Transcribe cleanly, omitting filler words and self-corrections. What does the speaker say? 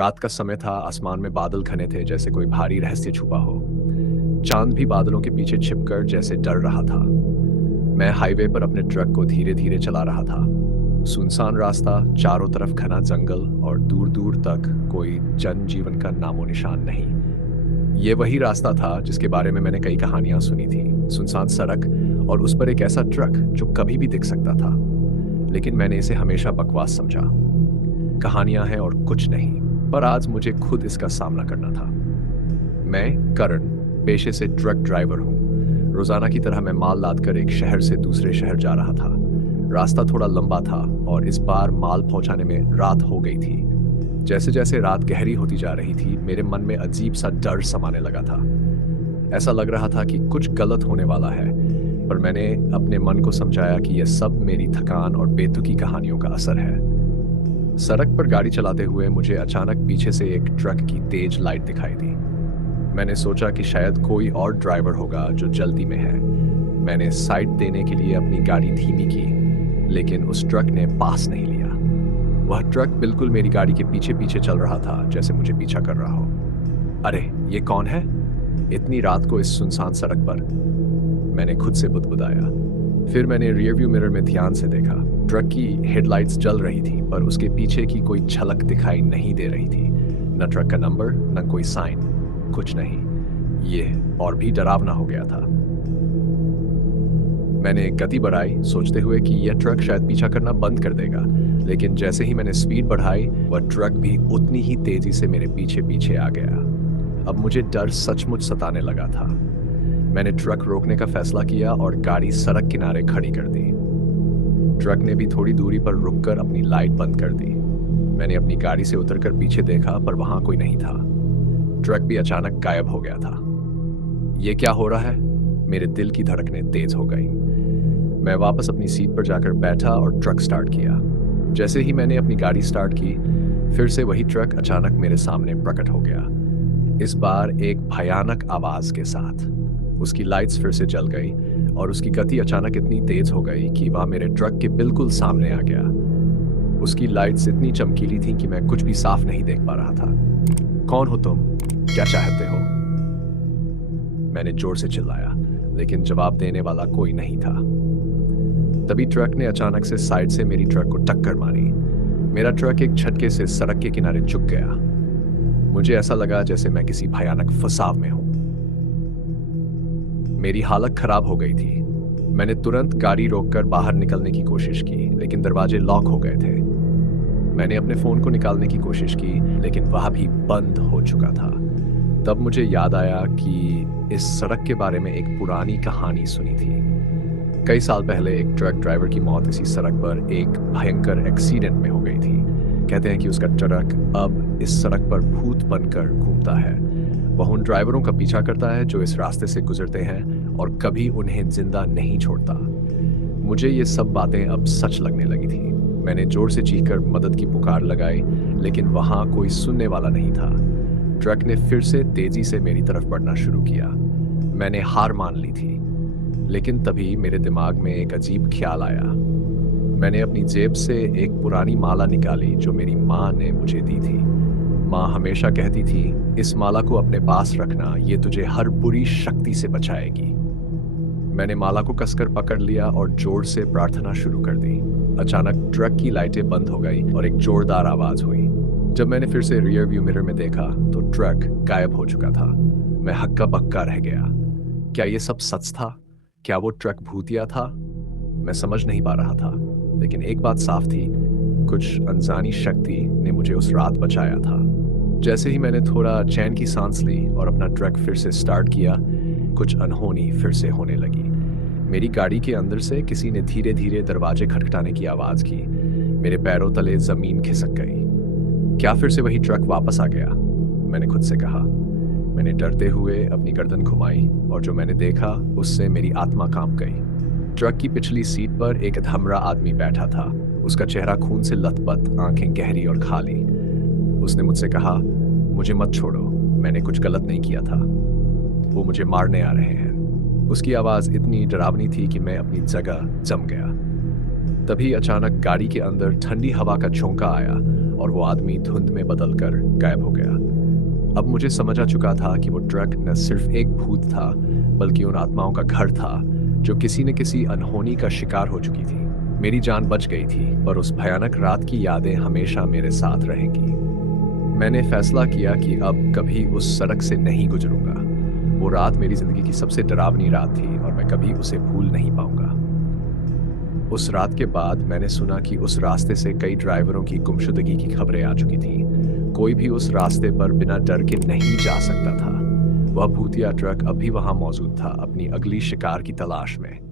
रात का समय था, आसमान में बादल घने थे जैसे कोई भारी रहस्य छुपा हो। चांद भी बादलों के पीछे छिपकर जैसे डर रहा था। मैं हाईवे पर अपने ट्रक को धीरे-धीरे चला रहा था। सुनसान रास्ता, चारों तरफ घना जंगल और दूर-दूर तक कोई जनजीवन का नामो-निशान नहीं। ये वही रास्ता था जिसके बारे में मैंने कई कहानियां सुनी थी। सुनसान सड़क और उस पर एक ऐसा ट्रक जो कभी भी दिख सकता था। लेकिन मैंने इसे हमेशा बकवास समझा। कहानियां हैं और कुछ नहीं। पर आज मुझे खुद इसका सामना करना था। मैं करण, पेशे से ट्रक ड्राइवर हूँ। रोजाना की तरह मैं माल लादकर एक शहर से दूसरे शहर जा रहा था। रास्ता थोड़ा लंबा था और इस बार माल पहुंचाने में रात हो गई थी। जैसे जैसे रात गहरी होती जा रही थी, मेरे मन में अजीब सा डर समाने लगा था। ऐसा लग रहा था कि कुछ गलत होने वाला है, पर मैंने अपने मन को समझाया कि यह सब मेरी थकान और बेतुकी कहानियों का असर है। सड़क पर गाड़ी चलाते हुए मुझे अचानक पीछे से एक ट्रक की तेज लाइट दिखाई दी। मैंने सोचा कि शायद कोई और ड्राइवर होगा जो जल्दी में है। मैंने साइड देने के लिए अपनी गाड़ी धीमी की, लेकिन उस ट्रक ने पास नहीं लिया। वह ट्रक बिल्कुल मेरी गाड़ी के पीछे पीछे चल रहा था, जैसे मुझे पीछा कर रहा हो। अरे, ये कौन है? इतनी रात को इस सुनसान सड़क पर? मैंने खुद से बुदबुदाया। फिर मैंने रियरव्यू मिरर में ध्यान से देखा। ट्रक की हेडलाइट्स जल रही थी, पर उसके पीछे की कोई झलक दिखाई नहीं दे रही थी। न ट्रक का नंबर, न कोई साइन, कुछ नहीं। ये और भी डरावना हो गया था। मैंने गति बढ़ाई, सोचते हुए कि यह ट्रक शायद पीछा करना बंद कर देगा। लेकिन जैसे ही मैंने स्पीड बढ़ाई, वह ट्रक भी उतनी ही तेजी से मेरे पीछे पीछे आ गया। अब मुझे डर सचमुच सताने लगा था। मैंने ट्रक रोकने का फैसला किया और गाड़ी सड़क किनारे खड़ी कर दी। ट्रक ने भी थोड़ी दूरी पर रुककर अपनी लाइट बंद कर दी। मैंने अपनी गाड़ी से उतरकर पीछे देखा, पर वहां कोई नहीं था। ट्रक भी अचानक गायब हो गया था। ये क्या हो रहा है? मेरे दिल की धड़कनें तेज हो गई। मैं वापस अपनी सीट पर जाकर बैठा और ट्रक स्टार्ट किया। जैसे ही मैंने अपनी गाड़ी स्टार्ट की, फिर से वही ट्रक अचानक मेरे सामने प्रकट हो गया। इस बार एक भयानक आवाज के साथ। उसकी लाइट्स फिर से जल गई और उसकी गति अचानक इतनी तेज हो गई कि वह मेरे ट्रक के बिल्कुल सामने आ गया। उसकी लाइट्स इतनी चमकीली थीं कि मैं कुछ भी साफ नहीं देख पा रहा था। कौन हो तुम? क्या चाहते हो? मैंने जोर से चिल्लाया, लेकिन जवाब देने वाला कोई नहीं था। तभी ट्रक ने अचानक से साइड से मेरी ट्रक को टक्कर मारी। मेरा ट्रक एक झटके से सड़क के किनारे झुक गया। मुझे ऐसा लगा जैसे मैं किसी भयानक फंसाव में हूं। मेरी हालत खराब हो गई थी। मैंने तुरंत गाड़ी रोककर बाहर निकलने की कोशिश की, लेकिन दरवाजे लॉक हो गए थे। मैंने अपने फोन को निकालने की कोशिश की, लेकिन वह भी बंद हो चुका था। तब मुझे याद आया कि इस सड़क के बारे में एक पुरानी कहानी सुनी थी। कई साल पहले एक ट्रक ड्राइवर की मौत इसी सड़क पर एक भयंकर एक्सीडेंट में हो गई थी। कहते हैं कि उसका ट्रक अब इस सड़क पर भूत बनकर घूमता है। वह उन ड्राइवरों का पीछा करता है जो इस रास्ते से गुजरते हैं और कभी उन्हें जिंदा नहीं छोड़ता। मुझे ये सब बातें अब सच लगने लगी थी। मैंने जोर से चीखकर मदद की पुकार लगाई, लेकिन वहां कोई सुनने वाला नहीं था। ट्रक ने फिर से तेजी से मेरी तरफ बढ़ना शुरू किया। मैंने हार मान ली थी, लेकिन तभी मेरे दिमाग में एक अजीब ख्याल आया। मैंने अपनी जेब से एक पुरानी माला निकाली जो मेरी माँ ने मुझे दी थी। माँ हमेशा कहती थी, इस माला को अपने पास रखना, ये तुझे हर बुरी शक्ति से बचाएगी। मैंने माला को कसकर पकड़ लिया और जोर से प्रार्थना शुरू कर दी। अचानक ट्रक की लाइटें बंद हो गई और एक जोरदार आवाज हुई। जब मैंने फिर से रियर व्यू मिरर में देखा, तो ट्रक गायब हो चुका था। मैं हक्का बक्का रह गया। क्या ये सब सच था? क्या वो ट्रक भूतिया था? मैं समझ नहीं पा रहा था, लेकिन एक बात साफ थी, कुछ अनजानी शक्ति ने मुझे उस रात बचाया था। जैसे ही मैंने थोड़ा चैन की सांस ली और अपना ट्रक फिर से स्टार्ट किया, कुछ अनहोनी फिर से होने लगी। मेरी गाड़ी के अंदर से किसी ने धीरे धीरे दरवाजे खटखटाने की आवाज की। मेरे पैरों तले जमीन खिसक गई। क्या फिर से वही ट्रक वापस आ गया? मैंने खुद से कहा। मैंने डरते हुए अपनी गर्दन घुमाई और जो मैंने देखा उससे मेरी आत्मा कांप गई। ट्रक की पिछली सीट पर एक अधमरा आदमी बैठा था। उसका चेहरा खून से लथपथ, आंखें गहरी और खाली। उसने मुझसे कहा, मुझे मत छोड़ो, मैंने कुछ गलत नहीं किया था। वो मुझे मारने आ रहे हैं। उसकी आवाज इतनी डरावनी थी कि मैं अपनी जगह जम गया। तभी अचानक गाड़ी के अंदर ठंडी हवा का झोंका आया और वो आदमी धुंध में बदलकर गायब हो गया। अब मुझे समझ आ चुका था कि वो ट्रक न सिर्फ एक भूत था, बल्कि उन आत्माओं का घर था जो किसी न किसी अनहोनी का शिकार हो चुकी थी। मेरी जान बच गई थी, पर उस भयानक रात की यादें हमेशा मेरे साथ रहेंगी। मैंने फैसला किया कि अब कभी उस सड़क से नहीं गुजरूंगा। वो रात मेरी जिंदगी की सबसे डरावनी रात थी और मैं कभी उसे भूल नहीं पाऊंगा। उस रात के बाद मैंने सुना कि उस रास्ते से कई ड्राइवरों की गुमशुदगी की खबरें आ चुकी थी। कोई भी उस रास्ते पर बिना डर के नहीं जा सकता था। वह भूतिया ट्रक अब भी वहां मौजूद था, अपनी अगली शिकार की तलाश में।